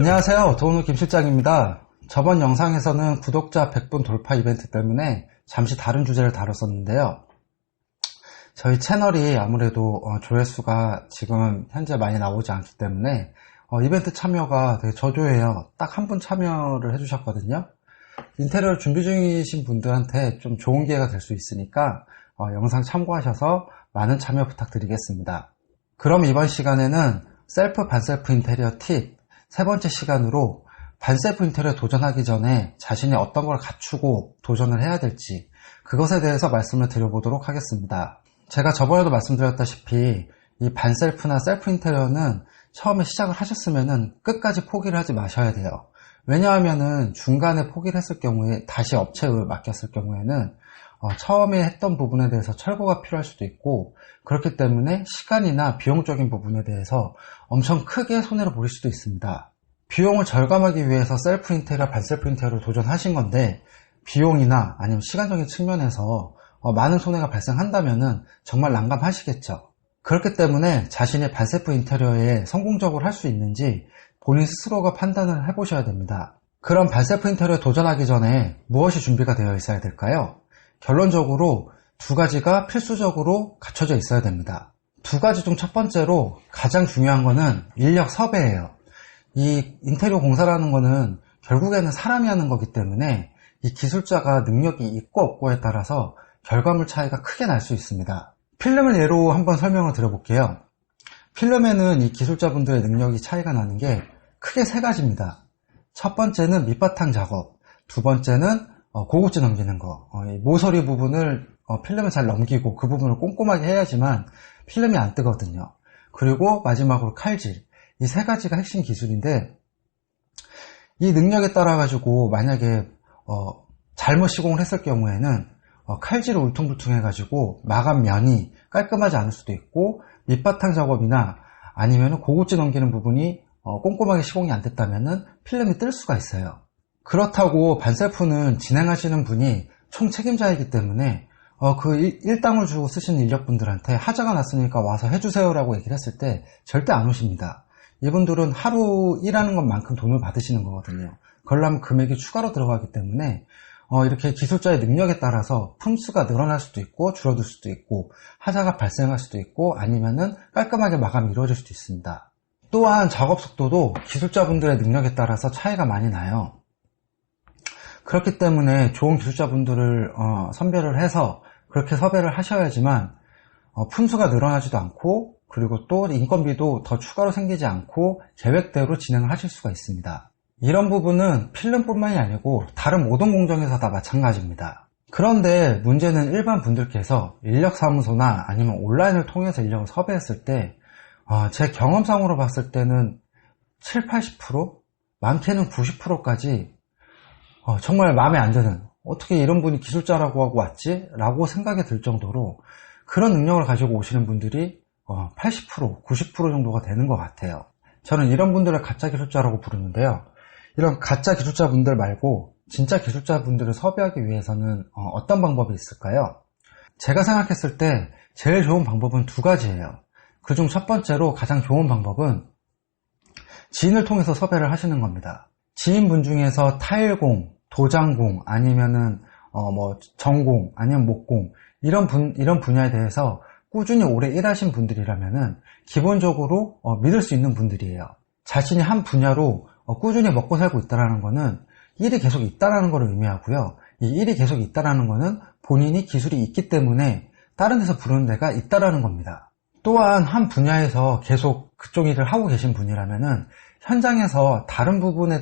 안녕하세요. 도은우 김실장입니다. 저번 영상에서는 구독자 100분 돌파 이벤트 때문에 잠시 다른 주제를 다뤘었는데요. 저희 채널이 아무래도 조회수가 지금 현재 많이 나오지 않기 때문에 이벤트 참여가 되게 저조해요. 딱 한 분 참여를 해주셨거든요. 인테리어를 준비 중이신 분들한테 좀 좋은 기회가 될 수 있으니까 영상 참고하셔서 많은 참여 부탁드리겠습니다. 그럼 이번 시간에는 셀프 반셀프 인테리어 팁 세 번째 시간으로 반셀프 인테리어 도전하기 전에 자신이 어떤 걸 갖추고 도전을 해야 될지 그것에 대해서 말씀을 드려보도록 하겠습니다. 제가 저번에도 말씀드렸다시피 이 반셀프나 셀프 인테리어는 처음에 시작을 하셨으면 끝까지 포기를 하지 마셔야 돼요. 왜냐하면 중간에 포기를 했을 경우에 다시 업체에 맡겼을 경우에는 처음에 했던 부분에 대해서 철거가 필요할 수도 있고, 그렇기 때문에 시간이나 비용적인 부분에 대해서 엄청 크게 손해를 보실 수도 있습니다. 비용을 절감하기 위해서 셀프 인테리어, 반셀프 인테리어를 도전하신 건데 비용이나 아니면 시간적인 측면에서 많은 손해가 발생한다면 정말 난감하시겠죠. 그렇기 때문에 자신의 반셀프 인테리어에 성공적으로 할 수 있는지 본인 스스로가 판단을 해보셔야 됩니다. 그럼 반셀프 인테리어에 도전하기 전에 무엇이 준비가 되어 있어야 될까요? 결론적으로 두 가지가 필수적으로 갖춰져 있어야 됩니다. 두 가지 중 첫 번째로 가장 중요한 거는 인력 섭외예요. 이 인테리어 공사라는 거는 결국에는 사람이 하는 거기 때문에 이 기술자가 능력이 있고 없고에 따라서 결과물 차이가 크게 날 수 있습니다. 필름을 예로 한번 설명을 드려볼게요. 필름에는 이 기술자분들의 능력이 차이가 나는 게 크게 세 가지입니다. 첫 번째는 밑바탕 작업, 두 번째는 고급지 넘기는 거, 모서리 부분을 필름에 잘 넘기고 그 부분을 꼼꼼하게 해야지만 필름이 안 뜨거든요. 그리고 마지막으로 칼질, 이 세 가지가 핵심 기술인데, 이 능력에 따라 가지고 만약에 잘못 시공을 했을 경우에는 칼질을 울퉁불퉁 해가지고 마감면이 깔끔하지 않을 수도 있고, 밑바탕 작업이나 아니면 고급지 넘기는 부분이 꼼꼼하게 시공이 안 됐다면 필름이 뜰 수가 있어요. 그렇다고 반셀프는 진행하시는 분이 총 책임자이기 때문에 그 일당을 주고 쓰시는 인력분들한테 하자가 났으니까 와서 해주세요 라고 얘기를 했을 때 절대 안 오십니다. 이분들은 하루 일하는 것만큼 돈을 받으시는 거거든요. 그러려면 금액이 추가로 들어가기 때문에 이렇게 기술자의 능력에 따라서 품수가 늘어날 수도 있고 줄어들 수도 있고 하자가 발생할 수도 있고 아니면은 깔끔하게 마감이 이루어질 수도 있습니다. 또한 작업 속도도 기술자분들의 능력에 따라서 차이가 많이 나요. 그렇기 때문에 좋은 기술자분들을 선별을 해서 그렇게 섭외를 하셔야지만 품수가 늘어나지도 않고, 그리고 또 인건비도 더 추가로 생기지 않고 계획대로 진행을 하실 수가 있습니다. 이런 부분은 필름뿐만이 아니고 다른 모든 공정에서 다 마찬가지입니다. 그런데 문제는 일반 분들께서 인력사무소나 아니면 온라인을 통해서 인력을 섭외했을 때 제 경험상으로 봤을 때는 7, 80%? 많게는 90%까지 정말 마음에 안 드는, 어떻게 이런 분이 기술자라고 하고 왔지? 라고 생각이 들 정도로 그런 능력을 가지고 오시는 분들이 80%, 90% 정도가 되는 것 같아요. 저는 이런 분들을 가짜 기술자라고 부르는데요. 이런 가짜 기술자분들 말고 진짜 기술자분들을 섭외하기 위해서는 어떤 방법이 있을까요? 제가 생각했을 때 제일 좋은 방법은 두 가지예요. 그중 첫 번째로 가장 좋은 방법은 지인을 통해서 섭외를 하시는 겁니다. 지인분 중에서 타일공, 도장공, 아니면은 전공, 아니면 목공, 이런 분야에 대해서 꾸준히 오래 일하신 분들이라면은 기본적으로 믿을 수 있는 분들이에요. 자신이 한 분야로 꾸준히 먹고 살고 있다는 거는 일이 계속 있다는 걸 의미하고요. 이 일이 계속 있다는 거는 본인이 기술이 있기 때문에 다른 데서 부르는 데가 있다는 겁니다. 또한 한 분야에서 계속 그쪽 일을 하고 계신 분이라면은 현장에서 다른 공정에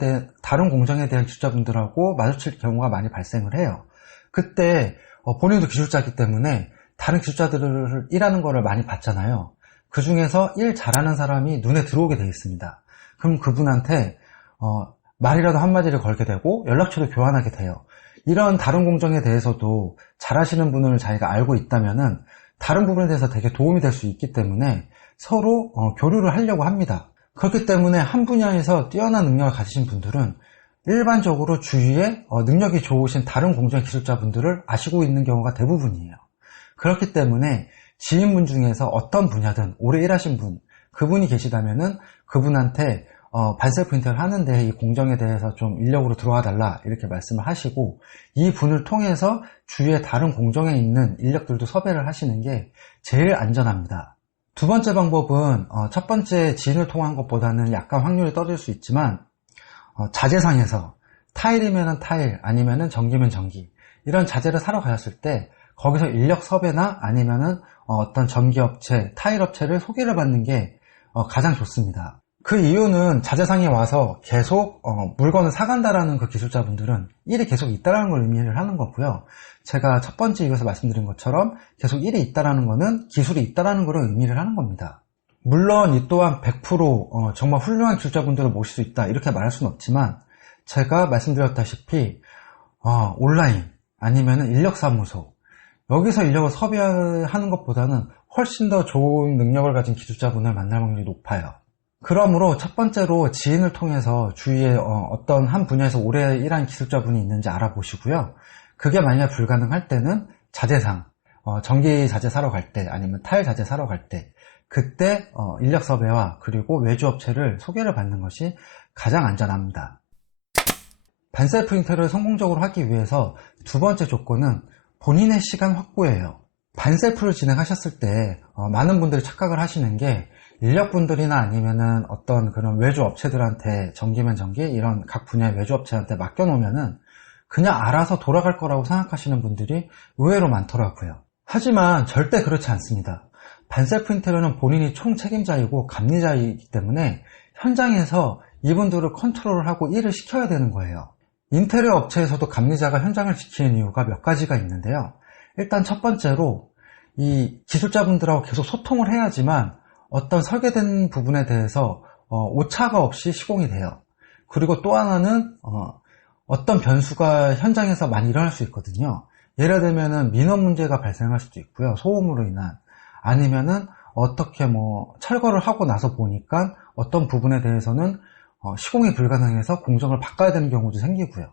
대한 기술자분들하고 마주칠 경우가 많이 발생을 해요. 그때 본인도 기술자이기 때문에 다른 기술자들을 일하는 거를 많이 봤잖아요. 그 중에서 일 잘하는 사람이 눈에 들어오게 되어 있습니다. 그럼 그분한테 말이라도 한마디를 걸게 되고 연락처도 교환하게 돼요. 이런 다른 공정에 대해서도 잘하시는 분을 자기가 알고 있다면은 다른 부분에 대해서 되게 도움이 될 수 있기 때문에 서로 교류를 하려고 합니다. 그렇기 때문에 한 분야에서 뛰어난 능력을 가지신 분들은 일반적으로 주위에 능력이 좋으신 다른 공정 기술자분들을 아시고 있는 경우가 대부분이에요. 그렇기 때문에 지인분 중에서 어떤 분야든 오래 일하신 분, 그분이 계시다면은 그분한테 반셀프 인테리어를 하는데 이 공정에 대해서 좀 인력으로 들어와 달라 이렇게 말씀을 하시고, 이 분을 통해서 주위에 다른 공정에 있는 인력들도 섭외를 하시는 게 제일 안전합니다. 두 번째 방법은 첫 번째 지인을 통한 것보다는 약간 확률이 떨어질 수 있지만, 자재상에서 타일이면 타일, 아니면은 전기면 전기, 이런 자재를 사러 가셨을 때 거기서 인력 섭외나 아니면은 어떤 전기업체, 타일업체를 소개를 받는 게 가장 좋습니다. 그 이유는 자재상에 와서 계속 물건을 사간다라는 그 기술자분들은 일이 계속 있다라는 걸 의미를 하는 거고요. 제가 첫 번째 이유에서 말씀드린 것처럼 계속 일이 있다라는 거는 기술이 있다라는 걸 의미를 하는 겁니다. 물론 이 또한 100% 정말 훌륭한 기술자분들을 모실 수 있다 이렇게 말할 수는 없지만, 제가 말씀드렸다시피 온라인 아니면 인력사무소, 여기서 인력을 섭외하는 것보다는 훨씬 더 좋은 능력을 가진 기술자분을 만날 확률이 높아요. 그러므로 첫 번째로 지인을 통해서 주위에 어떤 한 분야에서 오래 일한 기술자분이 있는지 알아보시고요. 그게 만약 불가능할 때는 자재상, 전기 자재 사러 갈 때 아니면 타일 자재 사러 갈 때, 그때 인력 섭외와 그리고 외주업체를 소개를 받는 것이 가장 안전합니다. 반셀프 인테리어를 성공적으로 하기 위해서 두 번째 조건은 본인의 시간 확보예요. 반셀프를 진행하셨을 때 많은 분들이 착각을 하시는 게, 인력분들이나 아니면은 어떤 그런 외주업체들한테, 전기면 전기 이런 각 분야의 외주업체한테 맡겨놓으면은 그냥 알아서 돌아갈 거라고 생각하시는 분들이 의외로 많더라고요. 하지만 절대 그렇지 않습니다. 반셀프 인테리어는 본인이 총책임자이고 감리자이기 때문에 현장에서 이분들을 컨트롤을 하고 일을 시켜야 되는 거예요. 인테리어 업체에서도 감리자가 현장을 지키는 이유가 몇 가지가 있는데요. 일단 첫 번째로 이 기술자분들하고 계속 소통을 해야지만 어떤 설계된 부분에 대해서 오차가 없이 시공이 돼요. 그리고 또 하나는 어떤 변수가 현장에서 많이 일어날 수 있거든요. 예를 들면은 민원 문제가 발생할 수도 있고요. 소음으로 인한, 아니면은 어떻게 철거를 하고 나서 보니까 어떤 부분에 대해서는 시공이 불가능해서 공정을 바꿔야 되는 경우도 생기고요.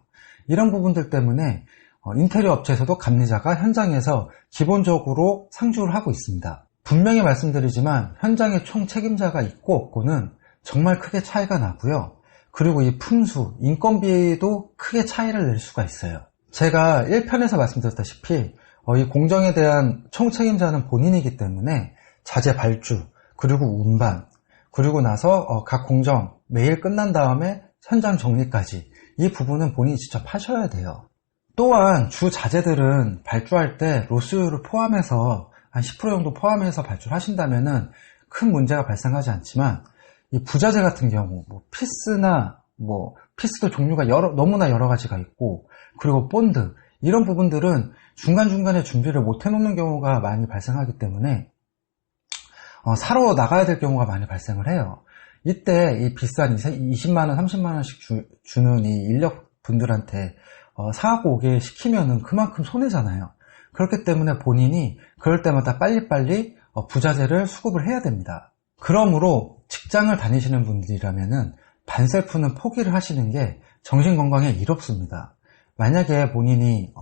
이런 부분들 때문에 인테리어 업체에서도 감리자가 현장에서 기본적으로 상주를 하고 있습니다. 분명히 말씀드리지만 현장에 총 책임자가 있고 없고는 정말 크게 차이가 나고요. 그리고 이 품수, 인건비도 크게 차이를 낼 수가 있어요. 제가 1편에서 말씀드렸다시피 이 공정에 대한 총 책임자는 본인이기 때문에 자재 발주, 그리고 운반, 그리고 나서 각 공정 매일 끝난 다음에 현장 정리까지, 이 부분은 본인이 직접 하셔야 돼요. 또한 주 자재들은 발주할 때 로스율을 포함해서 한 10% 정도 포함해서 발주를 하신다면은 큰 문제가 발생하지 않지만, 이 부자재 같은 경우 피스나 피스도 종류가 너무나 여러 가지가 있고, 그리고 본드, 이런 부분들은 중간중간에 준비를 못 해놓는 경우가 많이 발생하기 때문에 사러 나가야 될 경우가 많이 발생을 해요. 이때 이 비싼 20만원, 30만원씩 주는 이 인력분들한테 사갖고 오게 시키면은 그만큼 손해잖아요. 그렇기 때문에 본인이 그럴 때마다 빨리빨리 부자재를 수급을 해야 됩니다. 그러므로 직장을 다니시는 분들이라면은 반셀프는 포기를 하시는 게 정신건강에 이롭습니다. 만약에 본인이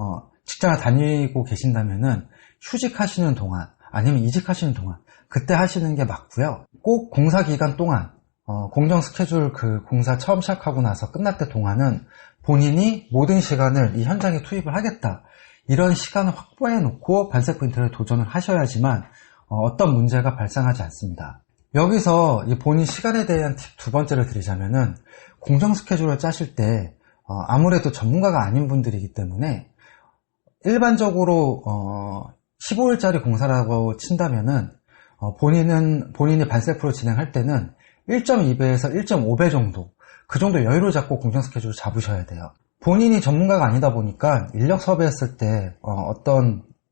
직장을 다니고 계신다면은 휴직하시는 동안 아니면 이직하시는 동안 그때 하시는 게 맞고요. 꼭 공사 기간 동안 공정 스케줄, 그 공사 처음 시작하고 나서 끝날 때 동안은 본인이 모든 시간을 이 현장에 투입을 하겠다, 이런 시간을 확보해 놓고 반셀프 인테리어에 도전을 하셔야지만 어떤 문제가 발생하지 않습니다. 여기서 이 본인 시간에 대한 팁 두 번째를 드리자면은, 공정 스케줄을 짜실 때 아무래도 전문가가 아닌 분들이기 때문에 일반적으로 15일짜리 공사라고 친다면은 본인이 반셀프로 진행할 때는 1.2배에서 1.5배 정도, 그 정도 여유를 잡고 공정 스케줄을 잡으셔야 돼요. 본인이 전문가가 아니다 보니까 인력 섭외했을 때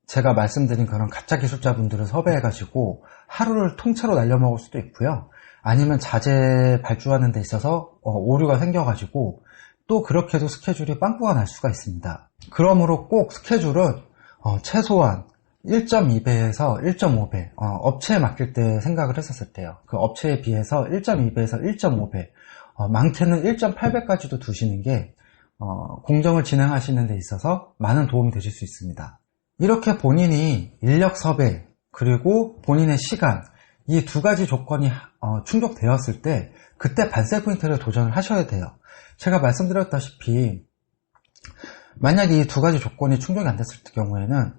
제가 말씀드린 그런 가짜 기술자분들을 섭외해가지고 하루를 통째로 날려먹을 수도 있고요. 아니면 자재 발주하는 데 있어서 오류가 생겨가지고 또 그렇게도 스케줄이 빵꾸가 날 수가 있습니다. 그러므로 꼭 스케줄은 최소한 1.2배에서 1.5배, 업체에 맡길 때 생각을 했었을 때요. 그 업체에 비해서 1.2배에서 1.5배, 많게는 1.8배까지도 두시는 게 공정을 진행하시는 데 있어서 많은 도움이 되실 수 있습니다. 이렇게 본인이 인력 섭외, 그리고 본인의 시간, 이 두 가지 조건이 충족되었을 때 그때 반셀프 인테리어 도전을 하셔야 돼요. 제가 말씀드렸다시피 만약 이 두 가지 조건이 충족이 안 됐을 경우에는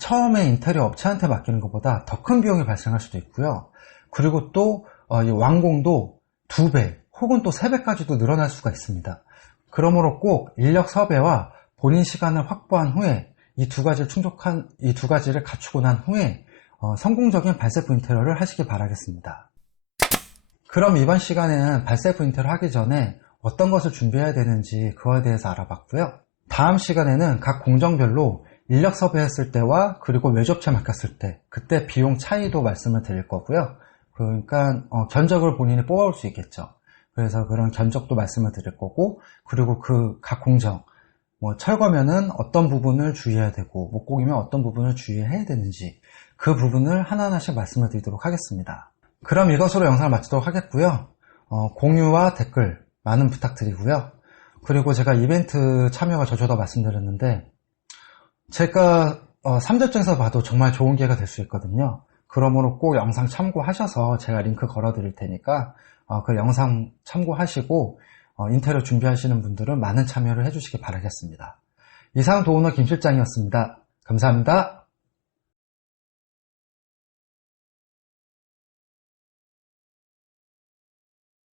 처음에 인테리어 업체한테 맡기는 것보다 더 큰 비용이 발생할 수도 있고요. 그리고 또 이 완공도 2배 혹은 또 3배까지도 늘어날 수가 있습니다. 그러므로 꼭 인력 섭외와 본인 시간을 확보한 후에 이 두 가지를 갖추고 난 후에 성공적인 반셀프 인테리어를 하시기 바라겠습니다. 그럼 이번 시간에는 반셀프 인테리어 하기 전에 어떤 것을 준비해야 되는지 그거에 대해서 알아봤고요. 다음 시간에는 각 공정별로 인력 섭외했을 때와 그리고 외주업체 맡겼을 때 그때 비용 차이도 말씀을 드릴 거고요. 그러니까 견적을 본인이 뽑아올 수 있겠죠. 그래서 그런 견적도 말씀을 드릴 거고, 그리고 그 각 공정, 철거면은 어떤 부분을 주의해야 되고 목공이면 어떤 부분을 주의해야 되는지 그 부분을 하나하나씩 말씀을 드리도록 하겠습니다. 그럼 이것으로 영상을 마치도록 하겠고요. 공유와 댓글 많은 부탁드리고요. 그리고 제가 이벤트 참여가 저조다 말씀드렸는데 제가 3접점에서 봐도 정말 좋은 기회가 될 수 있거든요. 그러므로 꼭 영상 참고하셔서 제가 링크 걸어 드릴 테니까 그 영상 참고하시고 인테리어 준비하시는 분들은 많은 참여를 해주시기 바라겠습니다. 이상 도우너 김 실장이었습니다. 감사합니다.